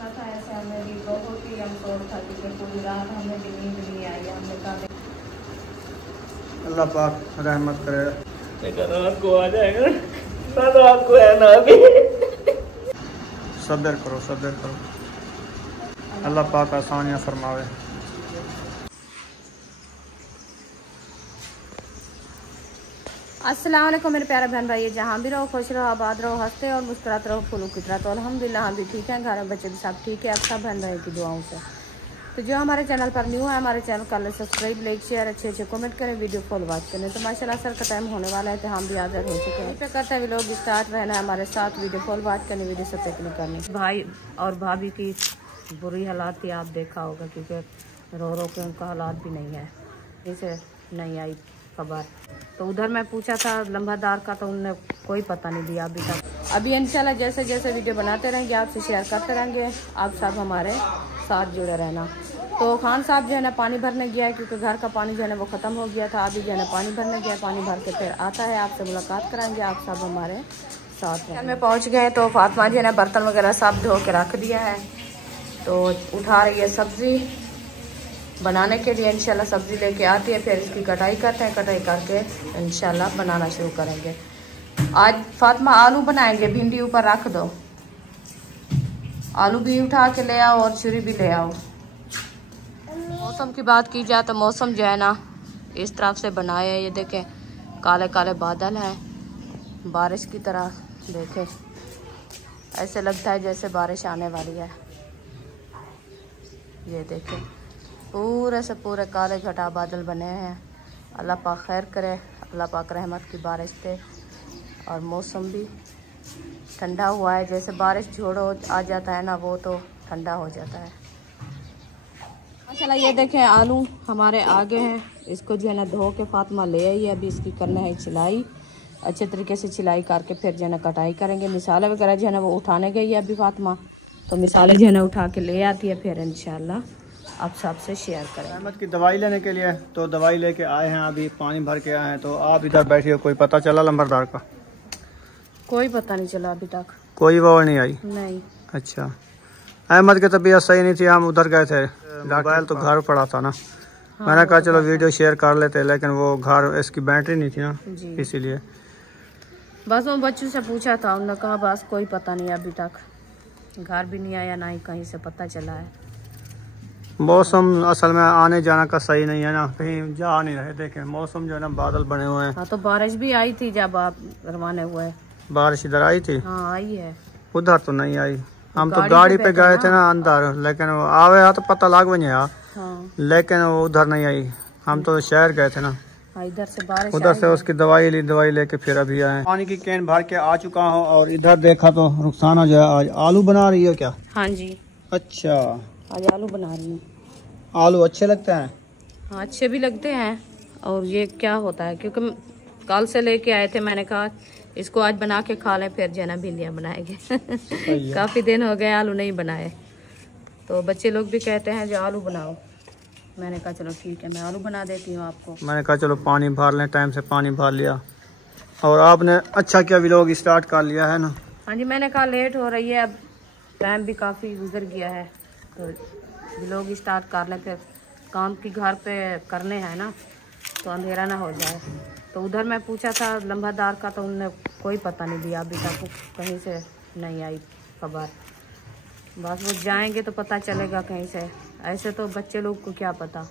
सोना था ऐसे, हमें भी बहुत ही अमसोस था क्योंकि पूरी रात हमें भी नींद नहीं आई। हमने कहा अल्लाह पाक रहमत करे। रात को आ जाएगा ना, रात को है ना अभी। सब्र करो, सब्र करो, अल्लाह पाक आसानियाँ फरमावे। अस्सलाम वालेकुम मेरे प्यारे बहन भाई, जहाँ भी रहो खुश रहो, आबाद रहो, हंसते और मुस्कुराते रहो फूलों की तरह। तो अल्हम्दुलिल्लाह हम भी ठीक हैं, घर में बच्चे भी सब ठीक है, आप सब बहन भाई की दुआओं से। तो जो हमारे चैनल पर न्यू है, हमारे चैनल कर ले सब्सक्राइब, लाइक शेयर, अच्छे अच्छे कमेंट करें, वीडियो फॉलो वॉच करें। तो माशाल्लाह असर का टाइम होने वाला है, तो हम भी हाजिर हो चुके हैं। पे करते हैं लोग स्टार्ट रहना है हमारे साथ, वीडियो फॉलो वॉच करनी, वीडियो से नहीं करनी। भाई और भाभी की बुरी हालात थी, आप देखा होगा, क्योंकि रो रो के उनका हालात भी नहीं है, इसे नहीं आई खबर। तो उधर मैं पूछा था लम्बादार का, तो उन्होंने कोई पता नहीं दिया अभी तक। अभी इंशाल्लाह जैसे जैसे वीडियो बनाते रहेंगे, आपसे शेयर करते रहेंगे, आप सब हमारे साथ जुड़े रहना। तो खान साहब जो है ना पानी भरने गया है, क्योंकि घर का पानी जो है ना वो ख़त्म हो गया था। अभी जो है ना पानी भरने गया, पानी भर के फिर आता है, आपसे मुलाकात कराएंगे, आप सब हमारे साथ में पहुँच गए। तो फातिमा जो है ना बर्तन वगैरह सब धो के रख दिया है, तो उठा रही है सब्ज़ी बनाने के लिए। इंशाल्लाह सब्ज़ी लेके आती है, फिर इसकी कटाई करते हैं, कटाई करके इंशाल्लाह बनाना शुरू करेंगे। आज फातिमा आलू बनाएंगे, भिंडी ऊपर रख दो, आलू भी उठा के ले आओ और छुरी भी ले आओ। मौसम की बात की जाए तो मौसम जो है ना इस तरफ से बनाया है, ये देखें काले काले बादल हैं, बारिश की तरह देखें, ऐसे लगता है जैसे बारिश आने वाली है। ये देखें पूरे से पूरे काले घटा बादल बने हैं। अल्लाह पाक खैर करे, अल्लाह पाक रहमत की बारिश दे। और मौसम भी ठंडा हुआ है, जैसे बारिश झोड़ो आ जाता है ना, वो तो ठंडा हो जाता है माशाल्लाह। ये देखें आलू हमारे आगे हैं, इसको जो है ना धो के फातिमा ले आई है। अभी इसकी करना है छिलाई, अच्छे तरीके से छिलाई करके फिर जो है ना कटाई करेंगे। मिसाले वगैरह जो है ना वो उठाने गई है अभी फातिमा, तो मिसाले जो है ना उठा के ले आती है, फिर इंशाल्लाह आप सबसे शेयर करें। अहमद की दवाई लेने के लिए तो दवाई लेके आए हैं, अभी पानी भर के आए हैं। तो आप इधर बैठिए, कोई पता चला लंबरदार का? कोई पता नहीं चला अभी तक, कोई वो नहीं आई? नहीं। अच्छा, अहमद की तबीयत सही नहीं थी, हम उधर गए थे, मोबाइल तो घर पड़ा था ना। हाँ, मैंने कहा चलो वीडियो शेयर कर लेते, लेकिन वो घर इसकी बैटरी नहीं थी ना, इसीलिए। बस वो बच्चों से पूछा था, उन्होंने कहा बस कोई पता नहीं अभी तक, घर भी नहीं आया, ना ही कहीं से पता चला है। मौसम असल में आने जाना का सही नहीं है ना, कहीं जा नहीं रहे। देखें मौसम जो है ना बादल बने हुए हैं। हाँ, तो बारिश भी आई थी जब आप रवाना हुए? बारिश इधर आई थी? हाँ आई है, उधर तो नहीं आई। हम तो गाड़ी पे गए थे ना अंदर, लेकिन वो आवे तो पता लग बने यार। हाँ। लेकिन वो उधर नहीं आई, हम तो शहर गए थे ना। इधर से बारिश, उधर से उसकी दवाई ली, दवाई लेके फिर अभी आए। पानी की कैन भर के आ चुका हूँ, और इधर देखा तो रुखसाना जो है आज आलू बना रही है क्या? हाँ जी। अच्छा, आज आलू बना रही हूँ। आलू अच्छे लगते हैं? हाँ अच्छे भी लगते हैं। और ये क्या होता है, क्योंकि कल से लेके आए थे, मैंने कहा इसको आज बना के खा लें, फिर जना भिंडियाँ बनाएंगे। काफ़ी दिन हो गए आलू नहीं बनाए, तो बच्चे लोग भी कहते हैं जो आलू बनाओ। मैंने कहा चलो ठीक है, मैं आलू बना देती हूँ आपको। मैंने कहा चलो पानी भर लें, टाइम से पानी भर लिया। और आपने अच्छा किया, व्लॉग स्टार्ट कर लिया है ना? हाँ जी, मैंने कहा लेट हो रही है, अब टाइम भी काफ़ी गुजर गया है, तो व्लॉग स्टार्ट कर लें, फिर काम की घर पे करने हैं ना, तो अंधेरा ना हो जाए। तो उधर मैं पूछा था लम्बादार का, तो उन्होंने कोई पता नहीं दिया अभी तक, कहीं से नहीं आई खबर। बस वो जाएंगे तो पता चलेगा कहीं से, ऐसे तो बच्चे लोग को क्या पता।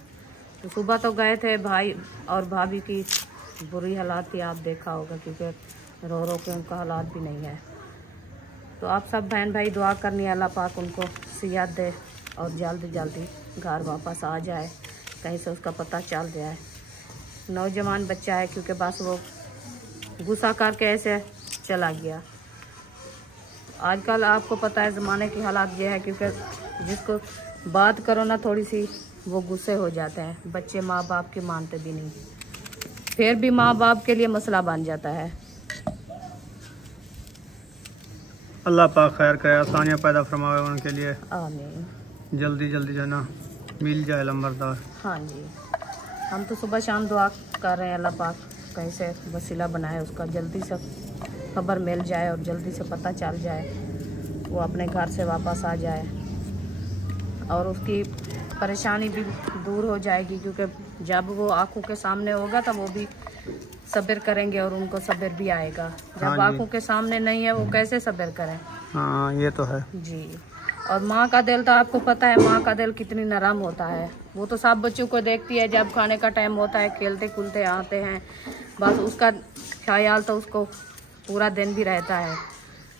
तो सुबह तो गए थे, भाई और भाभी की बुरी हालात थी, आप देखा होगा, क्योंकि रो रो के उनका हालात भी नहीं है। तो आप सब बहन भाई दुआ करनी, अल्लाह पाक उनको सेहत दे और जल्दी जल्दी घर वापस आ जाए, कहीं से उसका पता चल जाए। नौजवान बच्चा है, क्योंकि बस वो गुस्सा करके ऐसे चला गया। आजकल आपको पता है ज़माने की हालात ये है, क्योंकि जिसको बात करो ना थोड़ी सी, वो गुस्से हो जाते हैं। बच्चे माँ बाप की मानते भी नहीं, फिर भी माँ बाप के लिए मसला बन जाता है। अल्लाह पाक खैर करे, आसानियाँ पैदा फरमावे उनके लिए। आमीन। जल्दी जल्दी जो है ना मिल जाए लंबरदार। हाँ जी, हम तो सुबह शाम दुआ कर रहे हैं, अल्लाह पाक कहीं से वसीला बनाए, उसका जल्दी से खबर मिल जाए और जल्दी से पता चल जाए, वो अपने घर से वापस आ जाए। और उसकी परेशानी भी दूर हो जाएगी, क्योंकि जब वो आंखों के सामने होगा तब वो भी सब्र करेंगे और उनको सब्र भी आएगा। जब आंखों के सामने नहीं है वो कैसे सब्र करें। हाँ ये तो है जी। और माँ का दिल तो आपको पता है, माँ का दिल कितनी नरम होता है। वो तो सब बच्चों को देखती है, जब खाने का टाइम होता है खेलते खुलते आते हैं, बस उसका ख्याल तो उसको पूरा दिन भी रहता है।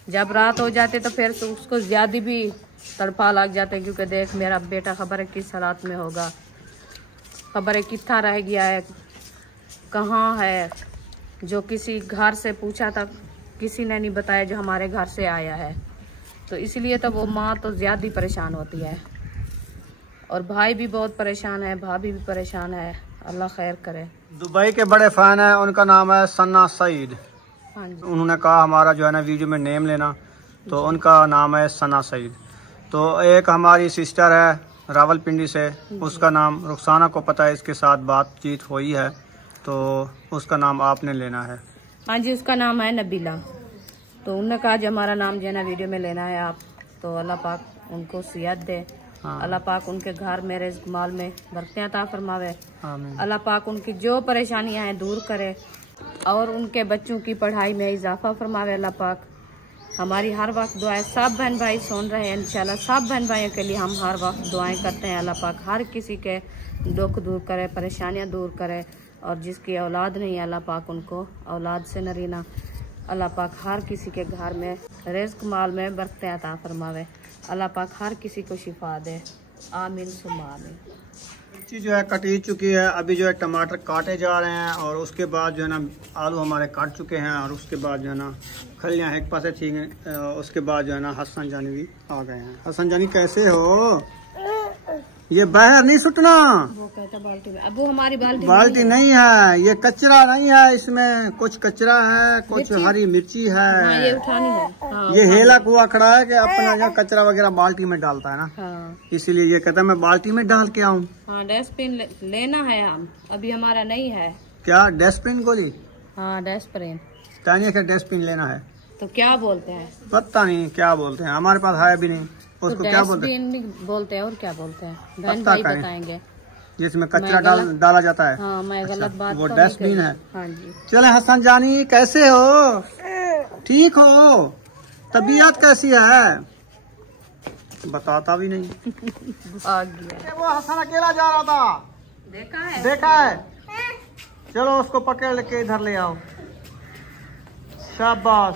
जब रात हो जाते तो फिर उसको ज़्यादा भी तड़पा लग जाते, क्योंकि देख मेरा बेटा खबर है किस हालात में होगा, खबर है कितना रह गया है, कहाँ है। जो किसी घर से पूछा था किसी ने नहीं बताया जो हमारे घर से आया है। तो इसलिए तो वो माँ तो ज़्यादा ही परेशान होती है। और भाई भी बहुत परेशान है, भाभी भी परेशान है। अल्लाह खैर करे। दुबई के बड़े फ़ैन हैं, उनका नाम है सन्ना सईद। हाँ जी। उन्होंने कहा हमारा जो है ना वीडियो में नेम लेना, तो उनका नाम है सन्ना सईद। तो एक हमारी सिस्टर है रावलपिंडी से, उसका नाम रुखसाना को पता है, इसके साथ बातचीत हुई है, तो उसका नाम आपने लेना है। हाँ जी, उसका नाम है नबीला। तो उन्होंने कहा जो हमारा नाम जो है ना वीडियो में लेना है आप, तो अल्लाह पाक उनको सियात दे। हाँ। अल्लाह पाक उनके घर में रिज़्क़ माल में बरकतें अता फरमावे। आमीन। अल्लाह पाक उनकी जो परेशानियां हैं दूर करे और उनके बच्चों की पढ़ाई में इजाफा फरमावे। अल्लाह पाक हमारी हर वक्त दुआएं, सब बहन भाई सुन रहे हैं इंशाल्लाह, सब बहन भाइयों के लिए हम हर वक्त दुआएं करते हैं। अल्लाह पाक हर किसी के दुख दूर करे, परेशानियां दूर करे, और जिसकी औलाद नहीं है अल्लाह पाक उनको औलाद से नरीना। अल्लाह पाक हर किसी के घर में रिज़्क़ माल में बरकतें अता फरमावे। अल्लाह पाक हर किसी को शिफा दे। आमीन सुम्मा आमीन। मिर्ची जो है कटी चुकी है, अभी जो है टमाटर काटे जा रहे हैं, और उसके बाद जो है ना आलू हमारे काट चुके हैं, और उसके बाद जो है ना खलियाँ एक पासे थी, उसके बाद जो है ना हसन जानी भी आ गए हैं। हसन जानी कैसे हो? ये बाहर नहीं सुटना, वो कहता बाल्टी में। अब वो हमारी बाल्टी नहीं है, ये कचरा नहीं है, इसमें कुछ कचरा है, कुछ हरी मिर्ची है। हाँ, ये उठानी है। हाँ, ये हेला कुआ खड़ा है कि अपना जो कचरा वगैरह बाल्टी में डालता है ना, हाँ। इसीलिए ये कहता है मैं बाल्टी में डाल के आऊँ। हाँ, डस्टबिन लेना है, हम अभी हमारा नहीं है। क्या डस्टबिन गोली? हाँ, डस्टबिन। तानिया का डस्टबिन लेना है, तो क्या बोलते हैं? पता नहीं क्या बोलते हैं, हमारे पास है भी नहीं। उसको क्या बोलते हैं? डस्टबिन बोलते हैं, और क्या बोलते हैं बहन भाई बताएंगे। जिसमें कचरा डाला जाता है। हाँ, मैं गलत बात वो तो डस्टबिन नहीं है। करी। हाँ जी। चले हसन जानी, कैसे हो? ठीक हो? तबीयत कैसी है? बताता भी नहीं। आ गया। वो हसन अकेला जा रहा था, देखा है। चलो उसको पकड़ के इधर ले आओ। शाबाश,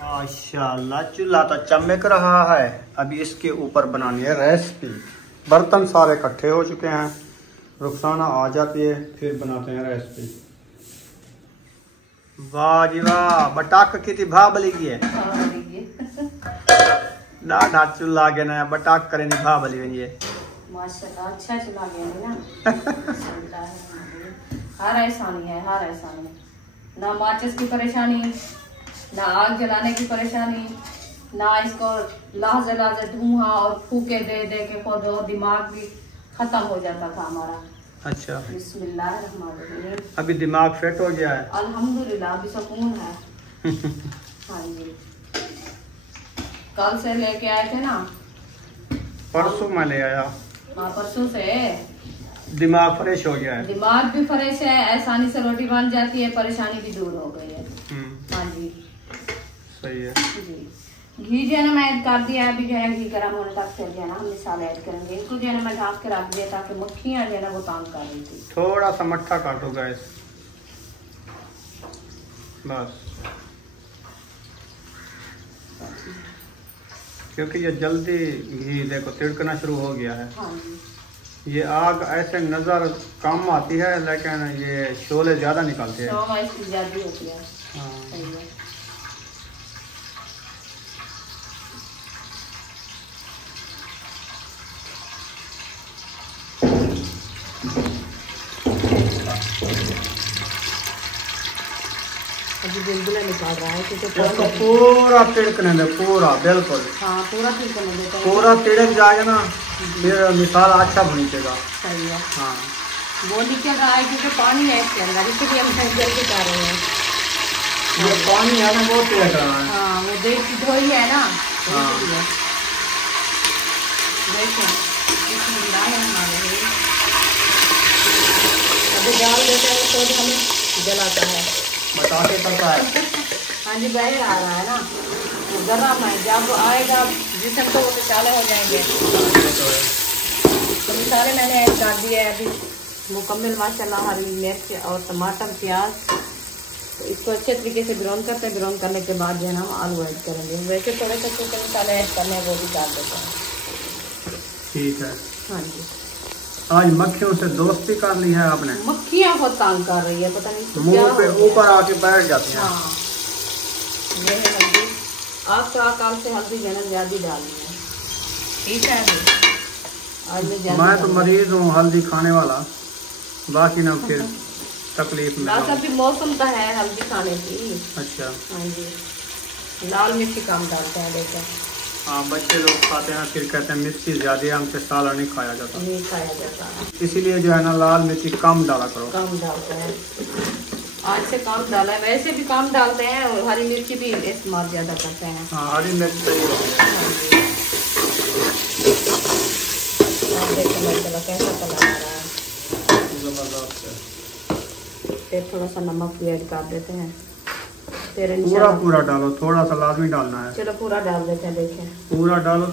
माशाल्लाह। चूल्हा तो चमक रहा है। अभी इसके ऊपर बनानी है रेसिपी। बर्तन सारे इकट्ठे हो चुके हैं, रुखसाना आ जाती है, फिर बनाते हैं रेसिपी। वाह जी वाह, बटाक की थी भा बली की है। डाढ़ा चूल्हा के नया बटाक करे नहीं भा बली बनी है। माशाल्लाह, अच्छा चला गया ना। हर ऐसा नहीं है, हर ऐसा नहीं। ना माचिस की परेशानी, ना आग जलाने की परेशानी, ना इसको लाजे लाजे धुआं और फूके दे दे के खुद और दिमाग भी खत्म हो जाता था हमारा। अच्छा, बिस्मिल्लाहिर्रहमानिर्रहीम। अभी दिमाग फिट हो गया है, अल्हम्दुलिल्लाह, अभी सुकून है। हाँ जी। कल से लेके आए थे ना, परसों मैं ले आया। हाँ, परसों से दिमाग फ्रेश हो गया है। दिमाग भी फ्रेश है, आसानी से रोटी बन जाती है, परेशानी भी दूर हो गई है। हाँ जी, सही है जी। घी जो है ना मैं ऐड कर दिया है। अभी जो है घी गर्म होने तक फिर जो है ना हम मसाला ऐड करेंगे। इसको जो है ना मैं ढाँप के रख दिया ताकि मक्खियाँ जो है ना वो तंग कर रही थी। थोड़ा सा मट्ठा कर दो गैस, बस, क्योंकि ये जल्दी घी देखो तिड़कना शुरू हो गया है। हाँ जी। ये आग ऐसे नजर कम आती है, लेकिन ये शोले ज्यादा निकलते हैं। शोमा इसकी ज्यादा होती है। हाँ। सही है। अभी बुलबुला निकाल रहा है क्योंकि इसको पूरा तिड़कने दे, पूरा बिल्कुल। हाँ, पूरा तिड़कने देते हैं। पूरा तिड़क जाएगा ना, फिर मिसाल अच्छा बनेगा। सही है। हाँ, वो निकल रहा है क्योंकि पानी है इसके अंदर, इसलिए हम जल्दी कर रहे हैं। ये पानी है ना, वो तिड़क रहा है। हाँ, वो देख की धोई है ना, हाँ। इसलिए। देखें अभी डाल देते हैं तो हमें जलाता है, बताते करता है। हाँ जी बाहर आ रहा है ना, गरम है, जब आएगा जिसम तो वो मसाले हो जाएंगे। तो मसाले मैंने ऐड कर दिए है अभी मुकम्मल माशाल्लाह, हरी मिर्च और टमाटर प्याज। तो इसको अच्छे तरीके से ब्राउन करते हैं, ब्राउन करने के बाद जो है ना हम आलू ऐड करेंगे। वैसे थोड़े से सूखे मसाले ऐड करने हैं वो भी डाल देते हैं। ठीक है। हाँ जी आज मक्खियों से दोस्ती कर ली है आपने? मक्खियाँ बहुत तंग कर रही है, पता नहीं मुंह पे ऊपर आके बैठ जाती हैं। हाँ ये है हल्दी, आप तो आकाल से हल्दी जो है ज्यादा डालनी है। ठीक है आज मैं तो मरीज हूँ हल्दी खाने वाला, बाकी ना फिर तकलीफ में। अभी मौसम तो है हल्दी खाने की। अच्छा हाँ जी लाल मिर्ची कम डालते हैं देखो। हाँ बच्चे लोग खाते हैं फिर कहते हैं मिर्ची ज्यादा, हमसे साला नहीं खाया जाता, नहीं खाया जाता, इसीलिए जो है ना लाल मिर्ची कम डाला करो। कम डालते हैं, आज से कम डाला है, वैसे भी कम डालते हैं और हरी मिर्ची भी इस्तेमाल ज्यादा करते हैं। हाँ हरी मिर्च सही है। देखो माशाल्लाह कैसा कलर आ रहा है, जबरदस्त है। फिर थोड़ा सा नमक भी ऐड कर देते हैं। फिर पूरा पूरा डालो, थोड़ा सा लाजमी डालना है। चलो पूरा डाल देते हैं, देखें पूरा डालो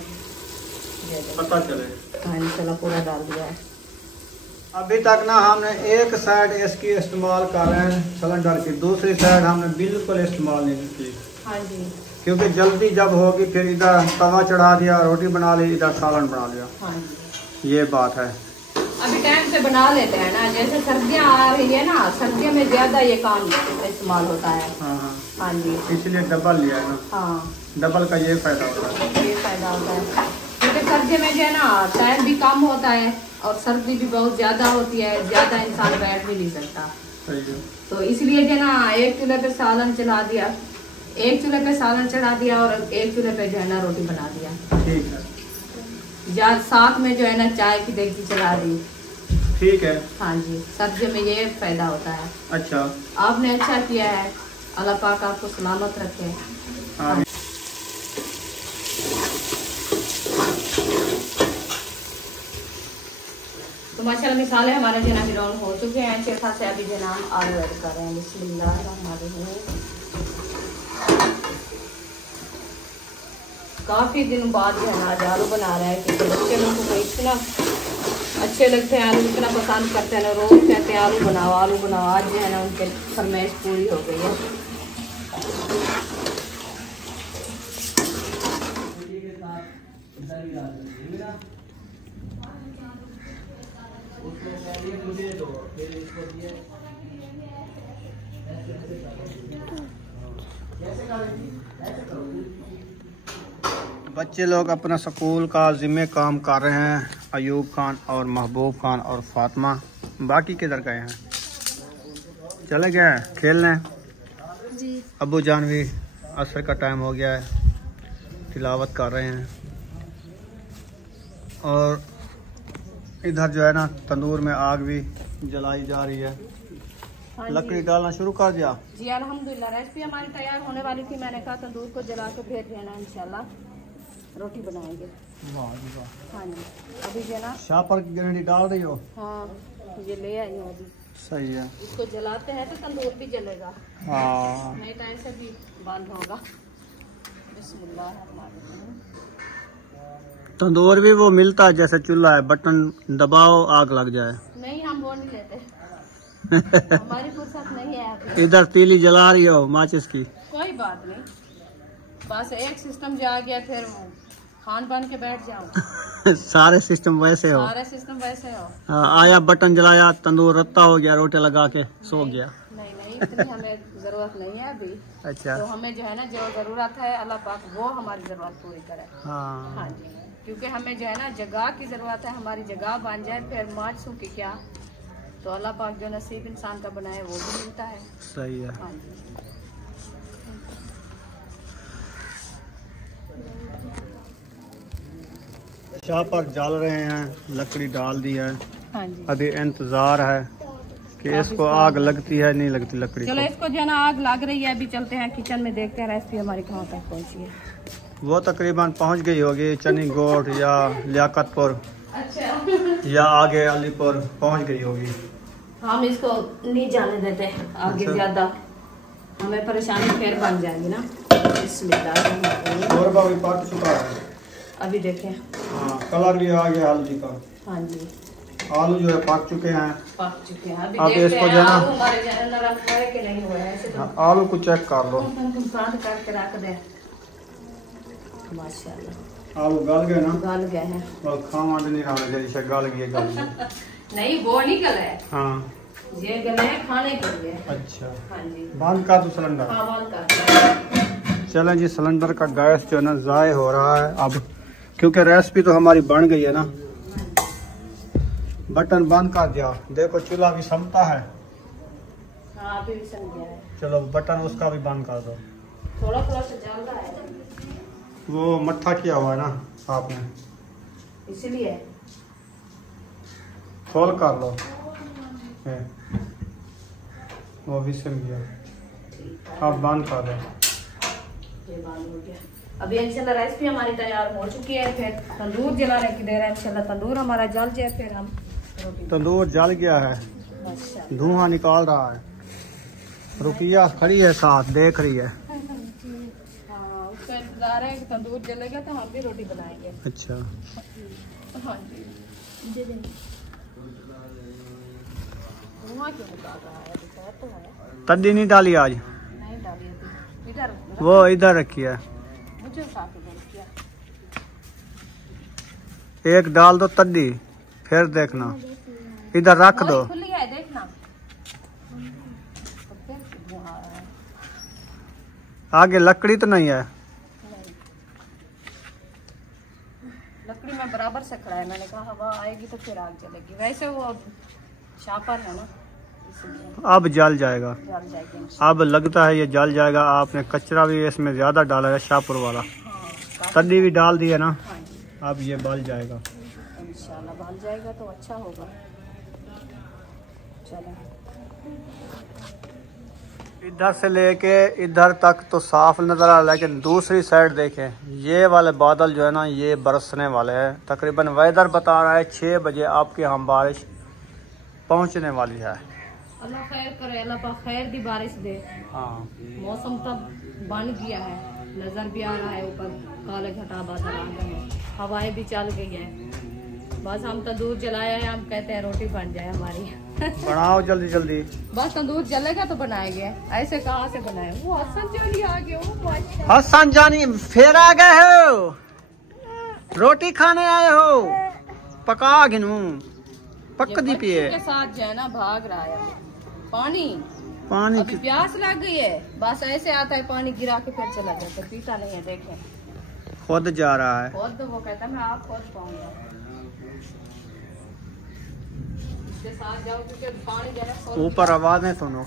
पता चले। हाँ इंशाल्लाह पूरा डाल दिया है। अभी तक ना हमने एक साइड इसकी इस्तेमाल कर रहे हैं सिलेंडर की, दूसरी साइड हमने बिल्कुल इस्तेमाल नहीं की। हाँ जी क्योंकि जल्दी जब होगी फिर इधर तवा चढ़ा दिया, रोटी बना ली, इधर सालन बना लिया। हाँ जी ये बात है। अभी टाइम से बना लेते हैं ना, जैसे सर्दियाँ आ रही है ना, सर्दियों में ज्यादा ये काम इस्तेमाल होता है। हाँ हाँ हाँ जी इसलिए डबल लिया है ना। हाँ डबल का ये फायदा होता है। ये फायदा होता है क्योंकि सर्दी में जो है ना टाइम भी कम होता है और सर्दी भी बहुत ज्यादा होती है, ज्यादा इंसान बैठ भी नहीं सकता। सही है। तो इसलिए जो है ना एक चूल्हे पे सालन चला दिया, एक चूल्हे पे सालन चढ़ा दिया और एक चूल्हे पे जो है ना रोटी बना दिया। ठीक है। या साथ में जो है ना चाय की डेगची चला दी। ठीक है। हाँ जी सर्दियों में ये फायदा होता है। अच्छा आपने अच्छा किया है, अल्लाह पाक आपको सलामत रखे। हाँ। तो माशाल्लाह मिसाले हमारे जना ब्राउन हो चुके हैं अच्छे खासे। अभी जना हम आलू ऐड कर रहे हैं। बिस्मिल्लाहिर्रहमानिर्रहीम। काफ़ी दिन बाद जो है ना आज आलू बना रहे हैं क्योंकि बच्चे लोगों को इतना अच्छे लगते हैं, आलू इतना पसंद करते हैं ना, रोज़ कहते हैं आलू बनाओ आलू बनाओ। आज जो है ना उनके फरमाइश पूरी हो गई है। बच्चे लोग अपना स्कूल का जिम्मे काम कर रहे हैं, अयूब खान और महबूब खान और फातिमा। बाकी किधर गए हैं? चले गए खेलने जी। अबू जान भी असर का टाइम हो गया है, तिलावत कर रहे हैं। और इधर जो है ना तंदूर में आग भी जलाई जा रही है। हाँ लकड़ी डालना शुरू कर दिया जी अल्हम्दुलिल्लाह। रेसिपी हमारी तैयार होने वाली थी, मैंने कहा तंदूर को जला के फिर जो है ना इंशाल्लाह रोटी बनाएंगे। वाह जी वाह। हाँ जी अभी जो है ना शापर की ग्रेडी डाल रही हो? हाँ ये ले आई हूँ अभी। सही है। इसको जलाते हैं तो तंदूर भी जलेगा। हाँ नहीं तो ऐसे भी बंद होगा। बिस्मिल्लाहिर्रहमानिर्रहीम। तंदूर भी वो मिलता है जैसे चूल्हा है, बटन दबाओ आग लग जाए। नहीं हम वो नहीं लेते हमारी फुर्सत नहीं है अभी। इधर तीली जला रही हो माचिस की? कोई बात नहीं, बस एक सिस्टम जो आ गया फिर खान बन के बैठ जाऊं सारे सिस्टम वैसे हो? सारे सिस्टम वैसे हो। आया बटन जलाया तंदूर रत्ता हो गया, रोटी लगा के सो गया। नहीं नहीं इतनी हमें जरूरत नहीं है अभी। अच्छा तो हमें जो है ना जो जरूरत है अल्लाह पाक वो हमारी जरूरत पूरी करे। हाँ हाँ जी क्योंकि हमें जो है ना जगह की जरूरत है, हमारी जगह बन जाए फिर माचू की क्या, तो अल्लाह पाक जो नसीब इंसान का बनाए वो भी मिलता है। सही है। हाँ जी शाह पर डाल रहे हैं, लकड़ी डाल दी है। हाँ जी अभी इंतजार है कि इसको आग लगती है नहीं लगती लकड़ी चलो को। इसको जो है ना आग लग रही है, अभी चलते हैं किचन में देखते हैं रेसिपी हमारी कहाँ तक पहुँची है। वो तकरीबन पहुंच गई होगी चनी गोट या लियाकतपुर अच्छा या आगे अलीपुर पहुंच गई होगी। हम इसको नहीं जाने देते आगे, ज्यादा हमें परेशानी फिर बन जाएगी ना। शोरबा भी पक चुका है अभी देखें। हाँ, कलर भी आ गया हल्दी का। हाँ जी, आलू जो है पक चुके हैं। पक चुके हैं। अभी अब देखते इसको हैं जो है ना, आलू हमारे ज्यादा नरम है कि नहीं हुआ है। ऐसे तो आलू को चेक कर लो। साथ करके रख दे। माशाल्लाह आलू गल गए ना? गल गए हैं। और खावा भी नहीं रहा जैसे गल गए नहीं वो नहीं गला है। हाँ ये गले हैं खाने के लिए। अच्छा, हाँ जी, बंद कर दो सिलेंडर। हाँ बंद कर। चलें जी, सिलेंडर का गैस जो है ना ज़ाय हो रहा है अब, क्योंकि रेसिपी तो हमारी बन गई है ना। बटन बंद कर दिया, देखो चूल्हा भी समता है। हाँ अभी भी सम गया है। चलो बटन उसका भी बंद कर दो। थोड़ा थोड़ा सा जल रहा है वो मट्ठा किया हुआ है ना आपने, इसीलिए। खोल कर लो। ये, वो भी सिम गया, अब बंद कर दो। ये बंद हो गया। अभी इंशाल्लाह रेसिपी हमारी तैयार हो चुकी है। फिर तंदूर जलाने की देर है। इंशाल्लाह तंदूर हमारा जल जाए फिर हम रोटी। तंदूर जल गया है, माशाल्लाह धुआं निकाल रहा है। रुकिया खड़ी है साथ देख रही है। हाँ, उसका इंतजार है कि तंदूर जलेगा तो हम भी रोटी बनाएंगे। अच्छा, हाँ जी, धुआं क्यों निकाल रहा है? अभी तो है। तद्दी नहीं डाली आज? नहीं डाली अभी। इधर वो इधर रखी है। मुझे साफ इधर किया। एक डाल दो तद्दी, फिर देखना। इधर रख दो। खुली है देखना। तो फिर धुआं आ रहा है। आगे लकड़ी तो नहीं है? नहीं, लकड़ी में बराबर से खड़ा है। मैंने कहा हवा आएगी तो फिर आग जलेगी। वैसे वो शापर है ना, इसलिए अब जल जाएगा। जल जाएगी। अब लगता है ये जल जाएगा। आपने कचरा भी इसमें ज्यादा डाला है, शाहपुर वाला। हाँ तद्दी भी डाल दी है ना, हाँ जी, अब ये बल जाएगा। इंशाल्लाह बन जाएगा तो अच्छा होगा। चलो, इधर से लेके इधर तक तो साफ नजर आ रहा है, लेकिन दूसरी साइड देखें, ये वाले बादल जो है ना ये बरसने वाले हैं। तकरीबन वेदर बता रहा है 6 बजे आपके यहाँ बारिश पहुँचने वाली है। अल्लाह खैर करे, अल्लाह पाक खैर दी बारिश दे। हाँ, मौसम तब बन गया है, नजर भी आ रहा है, ऊपर काले घटा बादल आ गए हैं, हवाएं भी चल गई हैं। बस हम तंदूर जलाया है, हम कहते हैं रोटी बन जाए हमारी। बनाओ जल्दी जल्दी। बस तंदूर जलेगा तो बनाएंगे। ऐसे कहाँ से बनाए? वो हसन जानी आ गए हो। हसन जानी फिर आ गए हो, रोटी खाने आए हो? पका गिनू पक दी पिए के साथ जो है ना भाग रहा है। पानी पानी अभी प्यास लग गई है, बस ऐसे आता है पानी गिरा के फिर चला जाता है, पीता नहीं है। देखें खुद जा रहा है। खुद वो कहता है मैं आप खुद पाऊंगा। इसके साथ जाओ क्योंकि पानी जो है ऊपर आवाजें सुनो।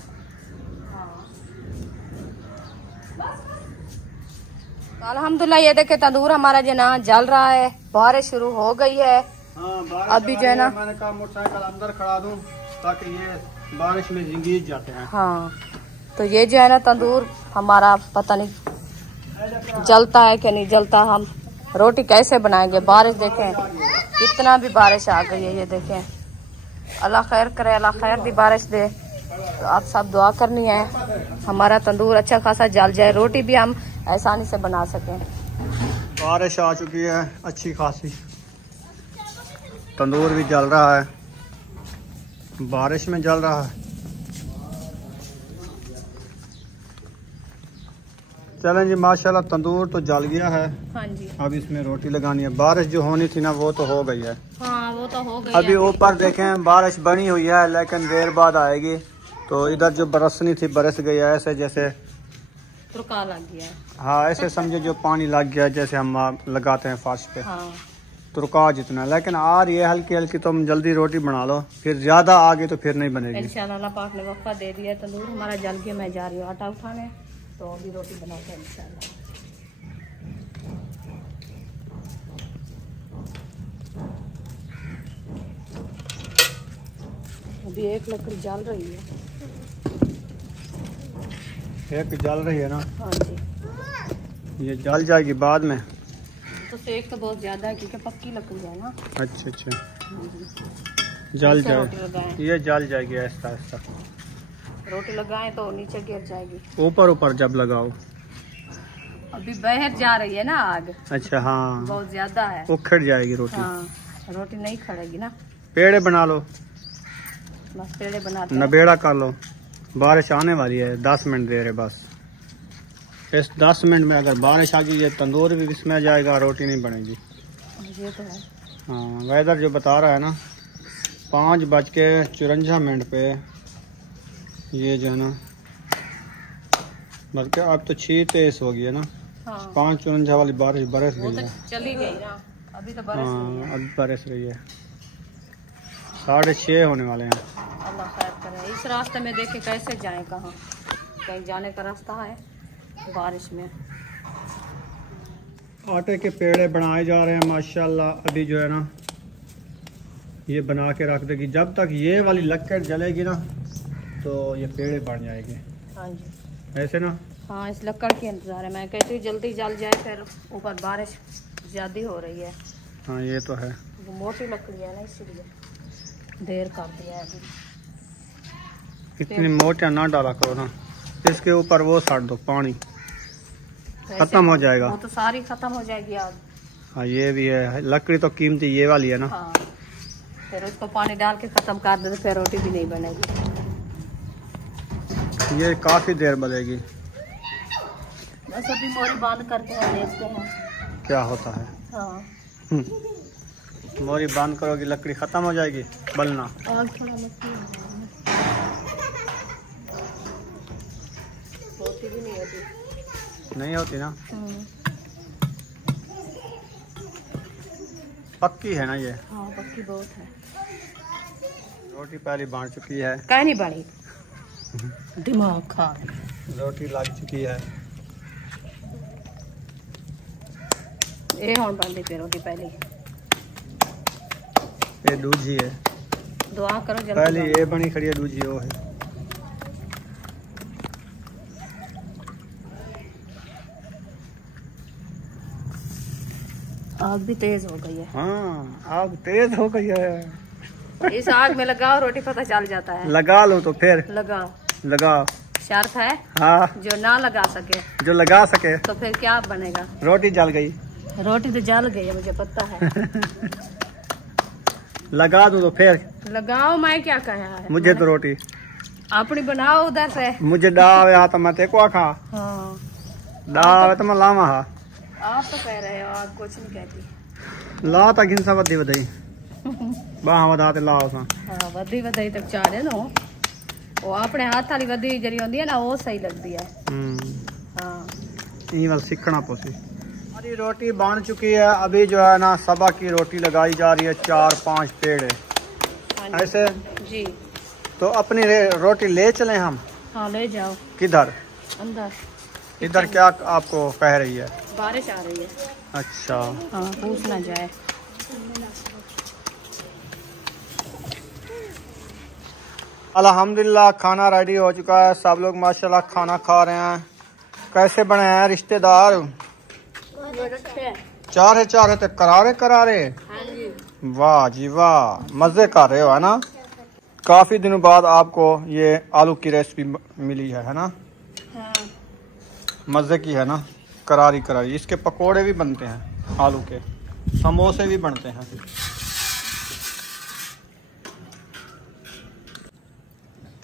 अल्हम्दुलिल्लाह ये देखे तंदूर हमारा जो ना जल रहा है। बारिश शुरू हो गई है। हाँ, अभी जो है ना, मैंने कहा मोटरसाइकिल अंदर खड़ा दूं ताकि ये बारिश में जिंगीज जाते हैं। हाँ, तो ये जो है ना तंदूर हमारा पता नहीं जलता है कि नहीं जलता। हम रोटी कैसे बनाएंगे? बारिश देखें, कितना भी बारिश आ गई है। ये देखें, अल्लाह खैर करे, अल्लाह खैर दी बारिश दे। तो आप सब दुआ करनी है हमारा तंदूर अच्छा खासा जल जाए, रोटी भी हम आसानी से बना सकें। बारिश आ चुकी है अच्छी खासी, तंदूर भी जल रहा है, बारिश में जल रहा है। चलें जी, माशाल्लाह तंदूर तो जल गया है। हाँ जी, अब इसमें रोटी लगानी है। बारिश जो होनी थी ना वो तो हो गई है। हाँ वो तो हो गई अभी है। ऊपर देखें बारिश बनी हुई है, लेकिन देर बाद आएगी। तो इधर जो बरसनी थी बरस गई है, ऐसे जैसे तुरका लग गया है। हाँ, ऐसे समझो जो पानी लग गया जैसे हम लगाते हैं फर्श पे, हाँ तुरका जितना। लेकिन आ रही है हल्की हल्की, तुम जल्दी रोटी बना लो, फिर ज्यादा आगे तो फिर नहीं बनेगी। इंशाल्लाह अल्लाह पाक ने वफ़ा दे दिया। तंदूर हमारा जल के मैं जा रही हूँ आटा उठाने, तो अभी रोटी बनाते हैं इंशाल्लाह। अभी एक लकड़ी जल रही है। एक जल रही है ना। हाँ जी, ये जल जाएगी बाद में? तो सेक तो बहुत ज्यादा है क्योंकि पक्की लकड़ी है ना। अच्छा अच्छा, जल रोटी जाए, लगाएं। ये जल जाएगी ऐसा ऐसा। रोटी लगाएं तो नीचे गिर जाएगी। ऊपर ऊपर जब लगाओ। अभी बाहर जा रही है ना आग। अच्छा हाँ, बहुत ज्यादा है, उखड़ जाएगी रोटी। हाँ रोटी नहीं खड़ेगी ना। पेड़े बना लो, बस पेड़े बनाते हैं। नबेड़ा कर लो। बारिश आने वाली है, 10 मिनट दे रहे बस। इस 10 मिनट में अगर बारिश आ गई, ये तंदूर भी इसमें जाएगा, रोटी नहीं बनेगी। ये तो है। हाँ, वेदर जो बता रहा है ना 5:54 पे, ये जो है ना, बल्कि अब तो 6 तेज हो गई है ना। हाँ 5:54 वाली बारिश बरस वो गई तो है। चली गई ना, अभी तो बरस रही है। हाँ अब बरस रही है, 6:30 होने वाले हैं। अल्लाह खैर करे। इस रास्ते में देखे कैसे जाएं, कहाँ कहीं जाने का रास्ता है बारिश में। आटे के पेड़े बनाए जा रहे हैं माशाल्लाह। अभी जो है ना ये बना के रख देगी, जब तक ये वाली लकड़ जलेगी ना तो ये पेड़े बन जाएंगे। हाँ जी, ऐसे ना। हाँ इस लकड़ के इंतजार है। मैं कहती हूँ जल्दी जल जाए, फिर ऊपर बारिश ज़्यादा हो रही है। हाँ ये तो है, वो मोटी लकड़ी है ना, इसलिए देर कर दिया है अभी। इतनी मोटियाँ ना डाला करो ना, इसके ऊपर वो साट दो, पानी खत्म हो जाएगा। वो तो सारी खत्म हो जाएगी आग। हाँ ये भी है, लकड़ी तो कीमती ये वाली है ना। हाँ फिर उसको पानी डाल के खत्म कर दे तो फिर रोटी भी नहीं बनेगी। ये काफी देर बनेगी। बस अभी मोरी बंद करते हैं, देखते हैं क्या होता है। हाँ मोरी बंद करोगी लकड़ी खत्म हो जाएगी बलना। और थोड़ा लकड़ी रोटी भी नहीं होती। नहीं होती ना, पक्की है ना ये। हाँ पक्की बहुत है। रोटी पहले बांट चुकी है, कहीं नहीं बनी, दिमाग खा। रोटी लग चुकी है। ये हुण बनती पे रोटी पहले। ये दूजी है, दुआ करो जल्दी। पहले ये बनी खड़ी है, दूजी वो है। आग भी तेज हो गई है। हाँ आग तेज हो गई है। इस आग में लगाओ रोटी, पता चल जाता है। लगा लो तो फिर लगाओ, लगाओ। शर्त है हाँ, जो ना लगा सके जो लगा सके तो फिर क्या बनेगा। रोटी जल गई। रोटी तो जल गई है, मुझे पता है। लगा दो तो फिर लगाओ, मैं क्या कहा है। मुझे तो रोटी अपनी बनाओ उधर से। मुझे डावे आ तो मैं ते को खा, हाँ डावे तो मैं लावा हा। आप तो कह रहे हो, आप कुछ नहीं कहती। ला ता घिंसा वधी वधाई बाह वधा ते लाओ सा। हाँ वधी वधाई तक चाड़े नो, वो अपने हाथ वाली वधी जरी होती है ना, वो सही लगती है। हाँ ई वाल सीखना पोसी। हमारी रोटी बन चुकी है। अभी जो है ना सबा की रोटी लगाई जा रही है, 4-5 पेड़ है हाँ ऐसे जी। तो अपनी रोटी ले चले हम। हाँ ले जाओ। किधर? अंदर। इधर क्या आपको कह रही है? बारिश आ रही है। अच्छा हाँ पूछ ना जाए। अल्हम्दुलिल्लाह खाना रेडी हो चुका है, सब लोग माशाल्लाह खाना खा रहे हैं। कैसे बने हैं रिश्तेदार? चार है तो करारे करारे। वाह जी वाह, मजे कर रहे हो है ना। काफी दिनों बाद आपको ये आलू की रेसिपी मिली है ना। हाँ। मजे की है ना, करारी करारी। इसके पकोड़े भी बनते हैं, आलू के समोसे भी बनते हैं।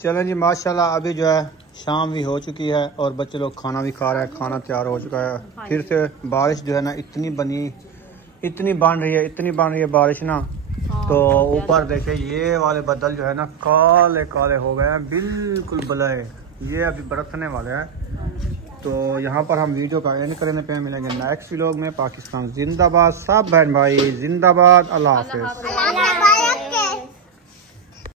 चलें जी माशाल्लाह, अभी जो है शाम भी हो चुकी है और बच्चे लोग खाना भी खा रहे हैं, खाना तैयार हो चुका है। फिर से बारिश जो है ना इतनी बन रही है बारिश ना। तो ऊपर देखे ये वाले बादल जो है ना काले काले हो गए हैं, बिल्कुल बलए, ये अभी बरसने वाले हैं। तो यहाँ पर हम वीडियो का एंड करने पे मिलेंगे नेक्स्ट व्लॉग में। पाकिस्तान जिंदाबाद, सब बहन भाई जिंदाबाद। अल्लाह हाफिज।